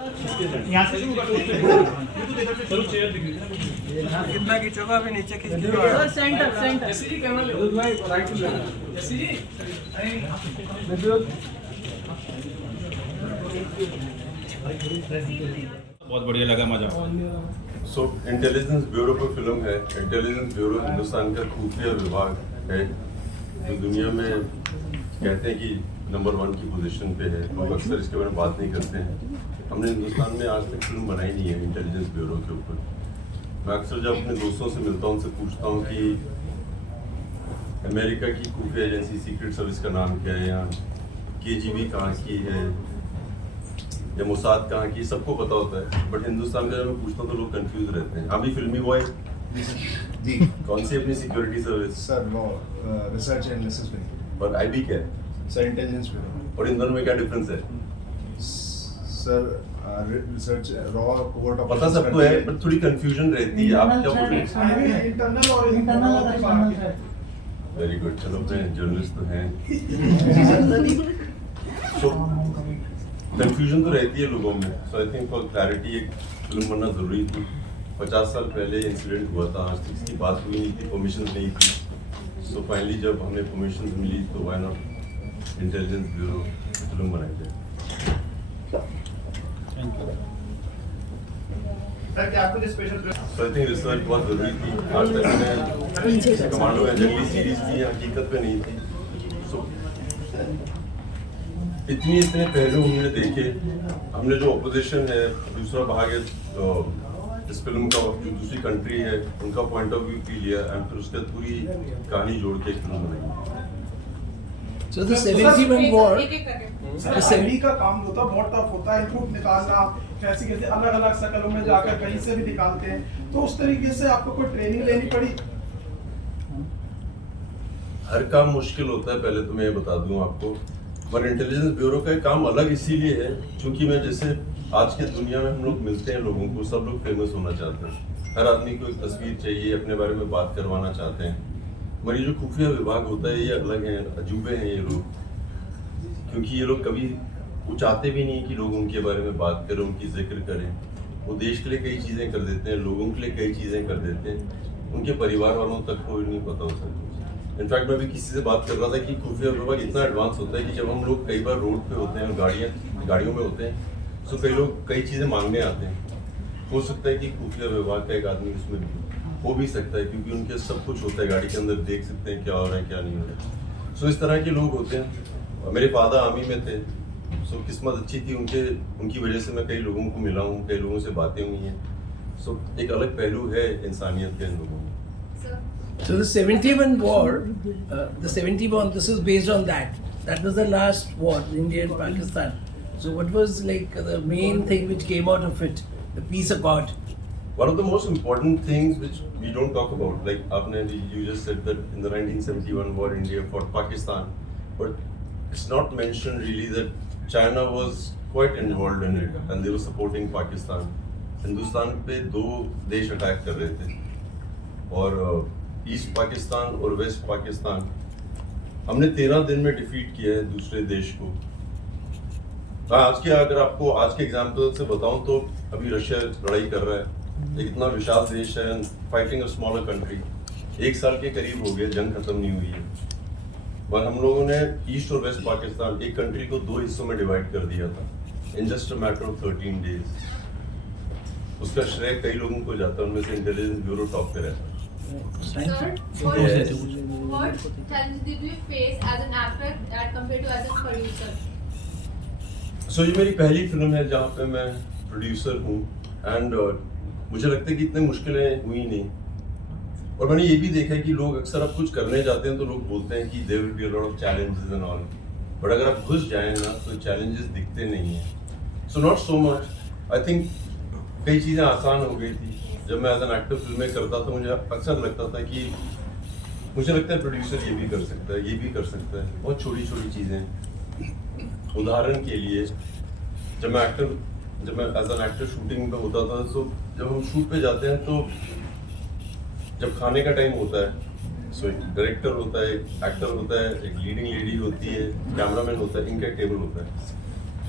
यहाँ से शुरू करते हैं। कितना खींचोगे अभी नीचे खींच सेंटर सेंटर बहुत बढ़िया लगा मजा। सो इंटेलिजेंस ब्यूरो पर फिल्म है। इंटेलिजेंस ब्यूरो हिंदुस्तान का खुफिया विभाग है जो दुनिया में कहते हैं कि नंबर 1 की पोजीशन पे है। लोग अक्सर इसके बारे में बात नहीं करते हैं। हमने हिंदुस्तान में आज तक फिल्म बनाई नहीं है इंटेलिजेंस ब्यूरो के ऊपर। मैं अक्सर जब अपने दोस्तों से मिलता हूँ उनसे पूछता हूँ कि अमेरिका की खुफिया एजेंसी सीक्रेट सर्विस का नाम क्या है, या KGB कहाँ की है, या मोसाद कहाँ की, सबको पता होता है। बट हिंदुस्तान का जब मैं पूछता हूँ तो लोग कंफ्यूज रहते हैं। हम भी फिल्मी बॉय जी कौन सी अपनी सिक्योरिटी सर्विस सर, वो रिसर्च एंड असेसमेंट और IB क्या है, सर, इंटेलिजेंस ब्यूरो और इन दोनों में क्या डिफरेंस है? सर, रिसर्च रॉ कोवर्ट पता सबको है बट थोड़ी कंफ्यूजन रहती है। आप क्या बोल रहे हैं? इंटरनल और एक्सटर्नल है। वेरी गुड, चलो अपने जर्नलिस्ट तो हैं। सो कंफ्यूजन तो रहती है लोगों में। सो आई थिंक फॉर क्लैरिटी एक फिल्म बनना जरूरी थी। 50 साल पहले इंसिडेंट हुआ था, आज तक इसकी बात हुई नहीं थी, परमिशन नहीं थी। सो फाइनली जब हमें परमिशन मिली तो why not intelligence bureau film बनाई जाए। सो आई थिंक रिसर्च बहुत जरूरी थी। आज तक मैंने कमांडो या जंगली सीरीज थी, हकीकत पे नहीं थी। सो इतने पहलू हमने देखे। हमने जो ऑपोजिशन है, दूसरा भाग है इस फिल्म का, जो दूसरी कंट्री है उनका पॉइंट ऑफ व्यू भी लिया एंड फिर उसके बाद पूरी कहानी जोड़ के एक फिल्म बनाई। So the 71 war, सभी का काम होता है, बहुत टफ होता है। इनपुट निकालना कैसे कैसे अलग अलग शक्लों में जाकर कहीं से भी निकालते हैं, तो उस तरीके से आपको कोई ट्रेनिंग लेनी पड़ी? हर काम मुश्किल होता है, पहले तो मैं ये बता दूं आपको। पर इंटेलिजेंस ब्यूरो का काम अलग इसीलिए है क्योंकि मैं जैसे आज के दुनिया में हम लोग मिलते हैं लोगों को, सब लोग फेमस होना चाहते हैं। हर आदमी को एक तस्वीर चाहिए, अपने बारे में बात करवाना चाहते हैं। मगर ये जो खुफिया विभाग होता है ये अलग है, अजूबे हैं ये लोग। क्योंकि ये लोग कभी वो चाहते भी नहीं कि लोग उनके बारे में बात करें, उनकी जिक्र करें। वो देश के लिए कई चीज़ें कर देते हैं, लोगों के लिए कई चीज़ें कर देते हैं, उनके परिवार वालों तक को नहीं पता होता है। इनफैक्ट मैं भी किसी से बात कर रहा था कि खुफिया विभाग इतना एडवांस होता है कि जब हम लोग कई बार रोड पे होते हैं और गाड़ियों में होते हैं तो कई लोग कई चीज़ें मांगने आते हैं। हो सकता है कि खुफिया विभाग का एक आदमी उसमें हो भी सकता है क्योंकि उनके सब कुछ होता है, गाड़ी के अंदर देख सकते हैं क्या हो रहा है क्या नहीं हो रहा है। सो इस तरह के लोग होते हैं। मेरे फादर आर्मी में थे, सो किस्मत अच्छी थी उनकी वजह से मैं कई लोगों को मिला हूँ, कई लोगों से बातें हुई हैं। सो एक अलग पहलू है इंसानियत के इन लोगों में। so the 71 war, the 71, this is based on that. That was the last war, India and Pakistan. So what was like the main thing which came out of it, the peace accord? One of the most important things which we don't talk about, like you just said that in the 1971 war, India fought Pakistan, but it's not mentioned really that China was quite involved in it and they were supporting Pakistan. Hindustan पे 2 देश attack कर रहे थे और east Pakistan और waste Pakistan हमने 13 दिन में डिफीट किया है दूसरे देश को। अगर आपको आज के एग्जाम्पल से बताऊं तो अभी रशिया लड़ाई कर रहा है, एक इतना विशाल देश है, फाइटिंग अ स्मॉलर कंट्री। 1 साल के करीब हो गया, जंग खत्म नहीं हुई है। और हम लोगों ने ईस्ट और वेस्ट पाकिस्तान एक कंट्री को 2 हिस्सों में डिवाइड कर दिया था in just a matter of 13 days. उसका श्रेय कई लोगों को जाता है, उनमें से इंटेलिजेंस ब्यूरो टॉप पे रहता है। Sir, what challenge did you face as an actor compared to as a producer? सो ये मेरी पहली फिल्म है जहाँ पे मैं प्रोड्यूसर हूँ एंड मुझे लगता है कि इतनी मुश्किलें हुई नहीं। और मैंने ये भी देखा है कि लोग अक्सर आप कुछ करने जाते हैं तो लोग बोलते हैं कि there will be a lot of challenges and all, but अगर आप घुस जाएं ना तो चैलेंजेस दिखते नहीं हैं। So not so much, I think कई चीज़ें आसान हो गई थी। जब मैं एज एन एक्टर फिल्में करता था मुझे अक्सर लगता था कि मुझे लगता है प्रोड्यूसर ये भी कर सकता है, ये भी कर सकता है, बहुत छोटी छोटी चीज़ें। उदाहरण के लिए जब मैं एज एन एक्टर शूटिंग में होता था, तो जब हम शूट पे जाते हैं तो जब खाने का टाइम होता है, सो एक डायरेक्टर होता है, एक एक्टर होता है, एक लीडिंग लेडी होती है, कैमरामैन होता है, इनका टेबल होता है।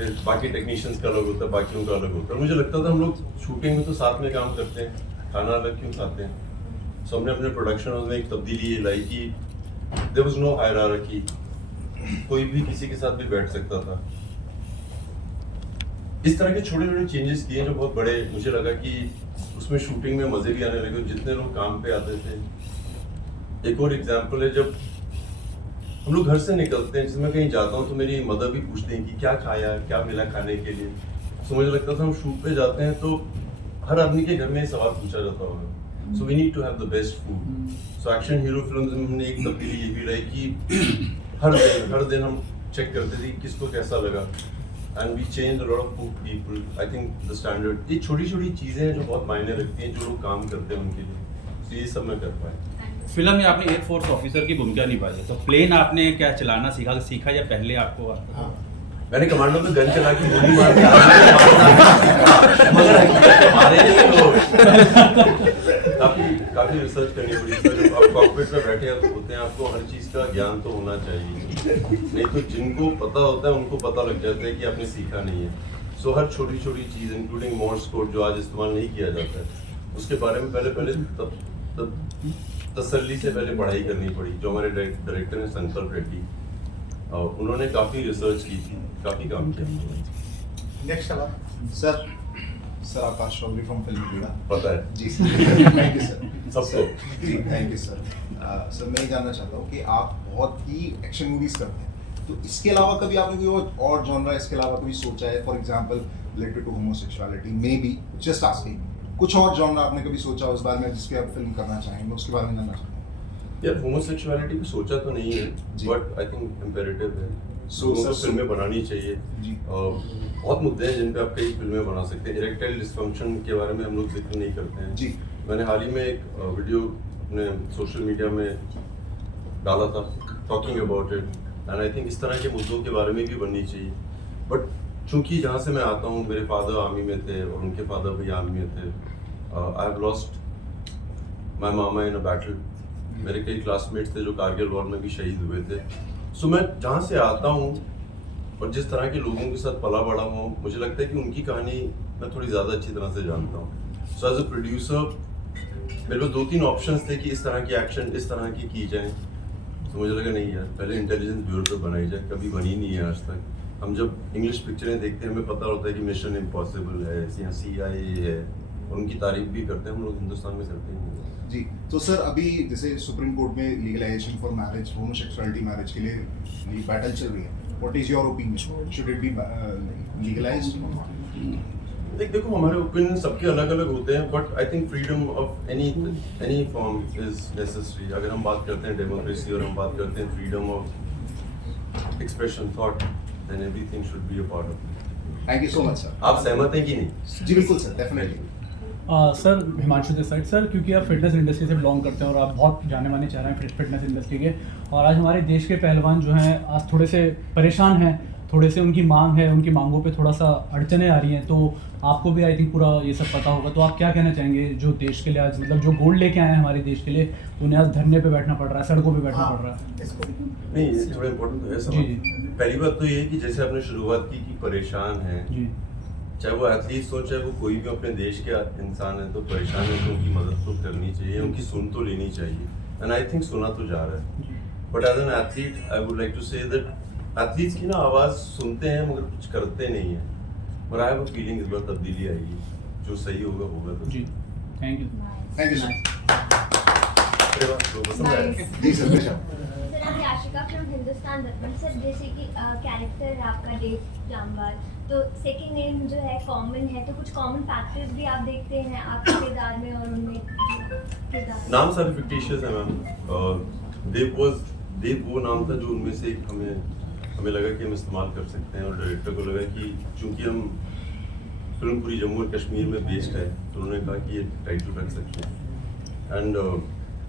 फिर बाकी टेक्नीशियंस का अलग होता है, बाकियों का अलग होता है। मुझे लगता था हम लोग शूटिंग में तो साथ में काम करते हैं, खाना अलग क्यों खाते हैं। सो हमने अपने प्रोडक्शन हाउस में एक तब्दीली ये लाई कि देयर वाज नो हायरार्की, कोई भी किसी के साथ भी बैठ सकता था। इस तरह के छोटे छोटे चेंजेस किए जो बहुत बड़े, मुझे लगा कि उसमें शूटिंग में मज़े भी आने लगे, जितने लोग काम पे आते थे। एक और एग्जांपल है, जब हम लोग घर से निकलते हैं, जिसमें कहीं जाता हूँ तो मेरी मदर भी पूछते हैं कि क्या खाया, क्या मिला खाने के लिए। तो मुझे लगता था हम शूट पे जाते हैं तो हर आदमी के घर में ये सवाल पूछा जाता होगा। So we need to have the best food. So action hero film में हमने एक तब्दीली ये भी लाई कि हर दिन हम चेक करते थे कि किसको कैसा लगा, and we change a lot of food people. I think the standard, ये छोटी छोटी चीज़ें हैं जो बहुत मायने रखती हैं, जो लोग काम करते हैं उनके लिए। तो ये सब मैं कर पाया। फिल्म में आपने एयरफोर्स ऑफिसर की भूमिका निभाई है, तो प्लेन आपने क्या चलाना सीखा या पहले आपको मैंने कमांडो में गन चला के गोली मार के मगर मारे नहीं लोग। काफी रिसर्च करनी पड़ी। जब आप कॉकपिट में बैठे होते हैं, आपको हर चीज का ज्ञान तो होना चाहिए, नहीं तो जिनको पता होता है उनको पता लग जाता है कि आपने सीखा नहीं है। सो हर छोटी छोटी चीज इंक्लूडिंग मोर्स कोड जो आज इस्तेमाल नहीं किया जाता है, उसके बारे में पहले तसल्ली से पहले पढ़ाई करनी पड़ी। जो हमारे डायरेक्टर हैं संकल्प रेड्डी, उन्होंने काफ़ी रिसर्च की थी, काफ़ी काम किया। नेक्स्ट सवाल sir Aakash Chaudhary from film Peeda. पता है जी सर, थैंक यू सर। सबको। जी थैंक यू सर। सर मैं ये जानना चाहता हूँ कि आप बहुत ही एक्शन मूवीज करते हैं, तो इसके अलावा कभी आपने कोई और जॉनरा इसके अलावा कभी सोचा है? For example related to homosexuality, may be just asking, कुछ और जॉनरा आपने कभी सोचा उस बारे में जिसके आप फिल्म करना चाहेंगे, उसके बारे में जानना चाहता हूँ। यार होमोसेक्सुअलिटी भी सोचा तो नहीं है, बट आई थिंक इम्पेरेटिव है। लोगों को फिल्में बनानी चाहिए। जी। बहुत मुद्दे हैं जिन पे आप कई फिल्में बना सकते हैं। इरेक्टाइल डिस्फंक्शन के बारे में हम लोग जिक्र नहीं करते हैं। जी। मैंने हाल ही में एक वीडियो अपने सोशल मीडिया में डाला था talking about it, and I think इस तरह के मुद्दों के बारे में भी बननी चाहिए। बट चूंकि जहाँ से मैं आता हूँ, मेरे फादर आर्मी में थे और उनके फादर भी आर्मी में थे। I have lost my mama in a battle. मेरे कई क्लासमेट्स थे जो कारगिल वॉर में भी शहीद हुए थे। सो मैं जहाँ से आता हूँ और जिस तरह के लोगों के साथ पला बड़ा हूँ, मुझे लगता है कि उनकी कहानी मैं थोड़ी ज़्यादा अच्छी तरह से जानता हूँ। सो एज अ प्रोड्यूसर मेरे पास 2-3 ऑप्शंस थे कि इस तरह की एक्शन इस तरह की जाए। तो मुझे लगा नहीं यार, पहले इंटेलिजेंस ब्यूरो पे बनाई जाए, कभी बनी नहीं है आज तक। हम जब इंग्लिश पिक्चरें देखते हैं हमें पता होता है कि मिशन इम्पॉसिबल है या CIA है, और उनकी तारीफ भी करते हैं, हम लोग हिंदुस्तान में करते हैं। जी, तो सर अभी जैसे सुप्रीम कोर्ट में legalisation for marriage, homosexuality marriage के लिए ये बैटल चल रही है। What is your opinion, should it be legalised? देखो हमारे ओपिनियन सबके अलग अलग होते हैं, but I think freedom of any form is necessary. अगर हम बात करते हैं डेमोक्रेसी और हम बात करते हैं freedom of expression thought, then everything should be a part of it. Thank you so much sir. आप सहमत हैं कि नहीं? जी बिल्कुल sir, definitely. Sir Himanshu Desai sir, क्योंकि आप फिटनेस इंडस्ट्री से बिलोंग करते हैं और आप बहुत जाने माने चेहरे हैं फिटनेस इंडस्ट्री के, और आज हमारे देश के पहलवान जो हैं आज थोड़े से परेशान हैं, थोड़े से उनकी मांग है, उनकी मांगों पे थोड़ा सा अड़चने आ रही हैं। तो आपको भी आई थिंक पूरा ये सब पता होगा, तो आप क्या कहना चाहेंगे जो देश के लिए आज मतलब जो गोल्ड लेके आए हैं हमारे देश के लिए, उन्हें आज धरने पे बैठना पड़ रहा है, सड़कों पे बैठना पड़ रहा है? नहीं, ये थोड़ा इम्पोर्टेंट है जी जी। पहली बात तो ये है कि जैसे आपने शुरुआत की कि परेशान है, जी चाहे वो एथलीट हो चाहे वो कोई भी अपने देश के इंसान है, तो परेशान है तो उनकी मदद तो करनी चाहिए, उनकी सुन तो लेनी चाहिए, एंड आई थिंक सुना तो जा रहा है। But as an athlete I would like to say that athletes की ना आवाज़ सुनते हैं मगर कुछ करते नहीं है। और आई हैव अ फीलिंग इस बार तब्दीली आएगी, जो सही होगा होगा। तो जी, thank you. Thank you sir. पसंद आया? जी सर, बेशक। सर अभी आशिका फ्रॉम हिंदुस्तान दर्पण। सर जैसे कि कैरेक्टर है आपका देव जामवाल, तो सेकंड नेम जो है कॉमन है, तो कुछ कॉमन फैक्टर्स भी आप देखते हैं आपके किरदार में और उनमें किरदार? नाम सारे फिक्टिशियस है मैम। देव वो नाम था जो उनमें से एक हमें लगा कि हम इस्तेमाल कर सकते हैं, और डायरेक्टर को लगा कि चूंकि हम फिल्म पूरी जम्मू और कश्मीर में बेस्ड है, तो उन्होंने कहा कि ये टाइटल रख सकते हैं। एंड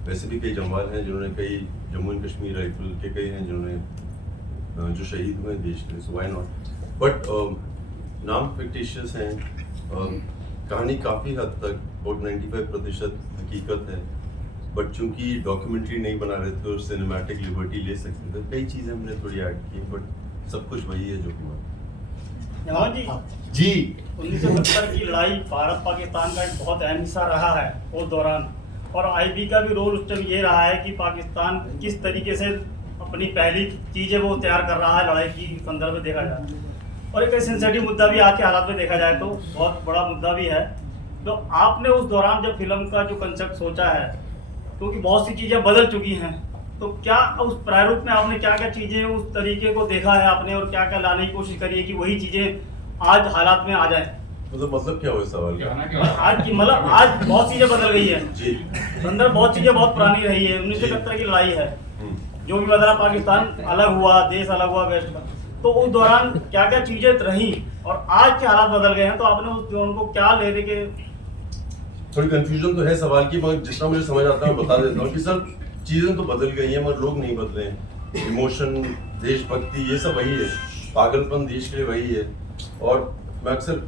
वैसे भी कई जमवाल हैं जिन्होंने कई जम्मू एंड कश्मीर राइफल के कई हैं जिन्होंने जो शहीद हुए देश के लिए, सो व्हाई नॉट। बट नाम फिक्टिशियस हैं, कहानी काफ़ी हद तक और 95% हकीकत है, बट चूंकि डॉक्यूमेंट्री नहीं बना रहे थे और सिनेमैटिक लिबर्टी ले सकते थे, कई चीज़ें हमने थोड़ी ऐड की, बट सब कुछ वही है जो हुआ। हाँ जी। जी 1970 की लड़ाई भारत पाकिस्तान का एक बहुत अहम हिस्सा रहा है उस दौरान, और आईबी का भी रोल उस टाइम ये रहा है कि पाकिस्तान किस तरीके से अपनी पहली चीज़ें वो तैयार कर रहा है लड़ाई की संदर्भ में देखा जाए, और एक सेंसिटिव मुद्दा भी आज के हालात में देखा जाए तो बहुत बड़ा मुद्दा भी है। तो आपने उस दौरान जब फिल्म का जो कंसेप्ट सोचा है, क्योंकि बहुत सी चीज़ें बदल चुकी हैं, तो क्या उस प्रारूप में आपने क्या क्या चीज़ें उस तरीके को देखा है आपने, और क्या क्या लाने की कोशिश करी है कि वही चीज़ें आज हालात में आ जाए? मतलब क्या हुआ सवाल का? आज की मतलब आज बहुत चीज़ें बदल गई है, जी अंदर बहुत चीज़ें बहुत पुरानी रही है। 1971 की लड़ाई है, जो भी बदला, पाकिस्तान अलग हुआ, देश अलग हुआ वेस्ट का, तो उस दौरान क्या क्या चीज़ें रही और आज के हालात बदल गए हैं, तो आपने उस दौरान को क्या लेने के? थोड़ी कंफ्यूजन तो है सवाल की, मगर जितना मुझे समझ आता है मैं बता देता हूँ कि सर चीज़ें तो बदल गई हैं मगर लोग नहीं बदले हैं। इमोशन, देशभक्ति, ये सब वही है, पागलपन देश के लिए वही है। और मैं अक्सर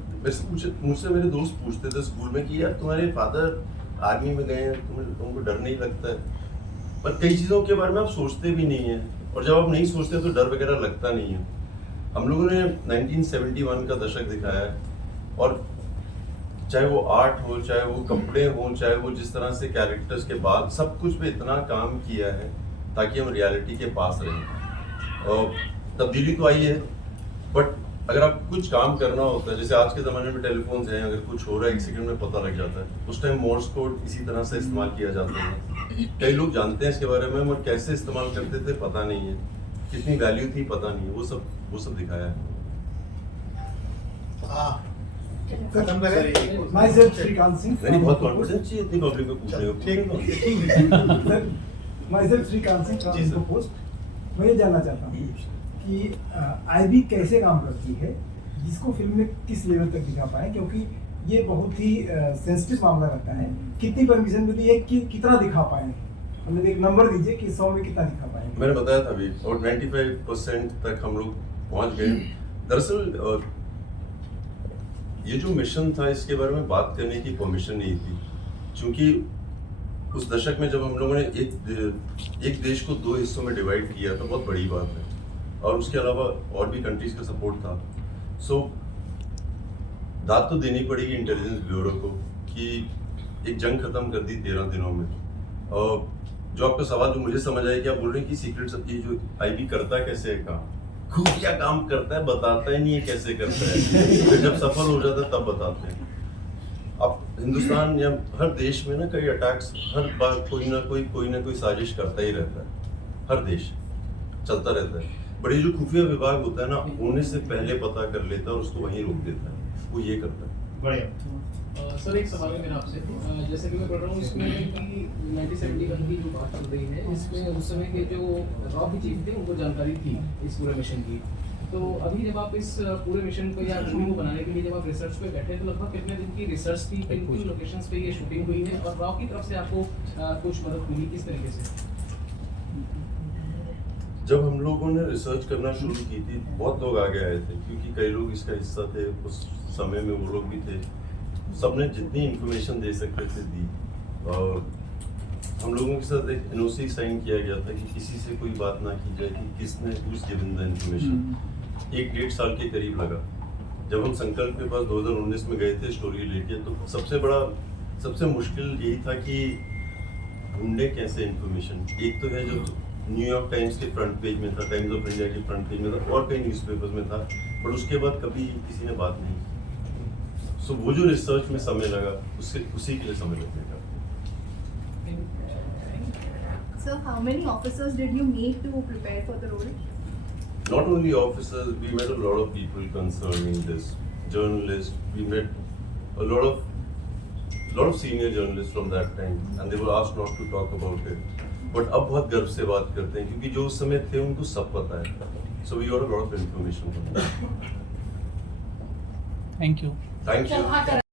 मुझसे मेरे दोस्त पूछते थे स्कूल में कि यार तुम्हारे फादर आर्मी में गए हैं, तुमको डर नहीं लगता है? पर कई चीज़ों के बारे में आप सोचते भी नहीं हैं, और जब आप नहीं सोचते तो डर वगैरह लगता नहीं है। हम लोगों ने 1971 का दशक दिखाया है, और चाहे वो आर्ट हो, चाहे वो कपड़े हो, चाहे वो जिस तरह से कैरेक्टर्स के बाद सब कुछ पे इतना काम किया है ताकि हम रियलिटी के पास रहें। और तब्दीली तो आई है, बट अगर आपको कुछ काम करना होता है, जैसे आज के ज़माने में टेलीफोन्स हैं, अगर कुछ हो रहा है 1 सेकंड में पता लग जाता है। उस टाइम मोर्स कोड इसी तरह से इस्तेमाल किया जाता है। कई लोग जानते हैं इसके बारे में, मगर कैसे इस्तेमाल करते थे पता नहीं है, कितनी वैल्यू थी पता नहीं है, वो सब दिखाया है। खत्म करें। Myself श्रीकांत सिंह। नहीं, बहुत कॉन्फिडेंस चाहिए इतनी पब्लिक को पूछने को। Myself Shrikant Singh ji sir. Post. मैं ये जानना चाहता हूँ कि आईबी कैसे काम करती है, जिसको फिल्म में किस लेवल तक दिखा पाए, क्योंकि ये बहुत ही सेंसिटिव मामला रहता है। कितनी परमिशन मिली है, कितना दिखा पाए, मतलब एक नंबर दीजिए कि 100 में कितना दिखा पाए। मैंने बताया था अभी, और 95% तक हम लोग पहुंच गए। दरअसल ये जो मिशन था इसके बारे में बात करने की परमिशन नहीं थी, क्योंकि उस दशक में जब हम लोगों ने एक देश को 2 हिस्सों में डिवाइड किया था, बहुत बड़ी बात है, और उसके अलावा और भी कंट्रीज का सपोर्ट था। सो दाद तो देनी पड़ेगी इंटेलिजेंस ब्यूरो को कि एक जंग खत्म कर दी 13 दिनों में। और जो आपका सवाल जो मुझे समझ आया कि आप बोल रहे हैं कि सीक्रेट सब ये जो आईबी करता कैसे है काम, खुफिया काम करता है, बताता ही नहीं है कैसे करता है, फिर जब सफल हो जाता है तब बताते हैं। अब हिंदुस्तान या हर देश में ना कई अटैक्स, हर बार कोई ना कोई साजिश करता ही रहता है, हर देश चलता रहता है। बड़ी जो खुफिया विभाग होता है ना, होने से पहले पता कर लेता है और उसको वहीं रोक देता है, वो ये करता है। बढ़िया। सर एक सवाल है मेरा आपसे, जैसे कि मैं पढ़ रहा हूँ इसमें कि 1971 की जो बात चल रही है, इसमें उस समय के जो रॉ की चीफ थे उनको जानकारी थी इस पूरे मिशन की। तो अभी जब आप इस पूरे मिशन को या मूवी को बनाने के लिए जब आप रिसर्च पे बैठे, तो लगभग कितने दिन की रिसर्च थी, किन किन लोकेशंस पे ये शूटिंग हुई है, और रॉ की तरफ से आपको कुछ मदद मिली किस तरीके से? जब हम लोगों ने रिसर्च करना शुरू की थी, बहुत लोग आगे आए थे, क्योंकि कई लोग इसका हिस्सा थे, उस समय में वो लोग भी थे। सबने जितनी इंफॉर्मेशन दे सकते थे दी, और हम लोगों के साथ एक एनओसी साइन किया गया था कि किसी से कोई बात ना की जाए कि किसने हुज गिवन द इंफॉर्मेशन। 1-1.5 साल के करीब लगा। जब हम संकल्प के पास 2019 में गए थे स्टोरी लेके, तो सबसे मुश्किल यही था कि ढूंढे कैसे इंफॉर्मेशन। एक तो है जो न्यूयॉर्क टाइम्स के फ्रंट पेज में था, टाइम्स ऑफ इंडिया के फ्रंट पेज में था, और कई न्यूज़पेपर्स में था, पर उसके बाद कभी किसी ने बात नहीं की। सो वो जो रिसर्च में समय लगा, उसी के लिए समय लगने का। So how many officers did you meet to prepare for the role? Not only officers, we met a lot of people concerning this. Journalists, we met a lot of senior journalists from that time, and they were asked not to talk about it. But अब बहुत गर्व से बात करते हैं, क्योंकि जो उस समय थे उनको सब पता है. So we got a lot of information from them. Thank you. Thank you.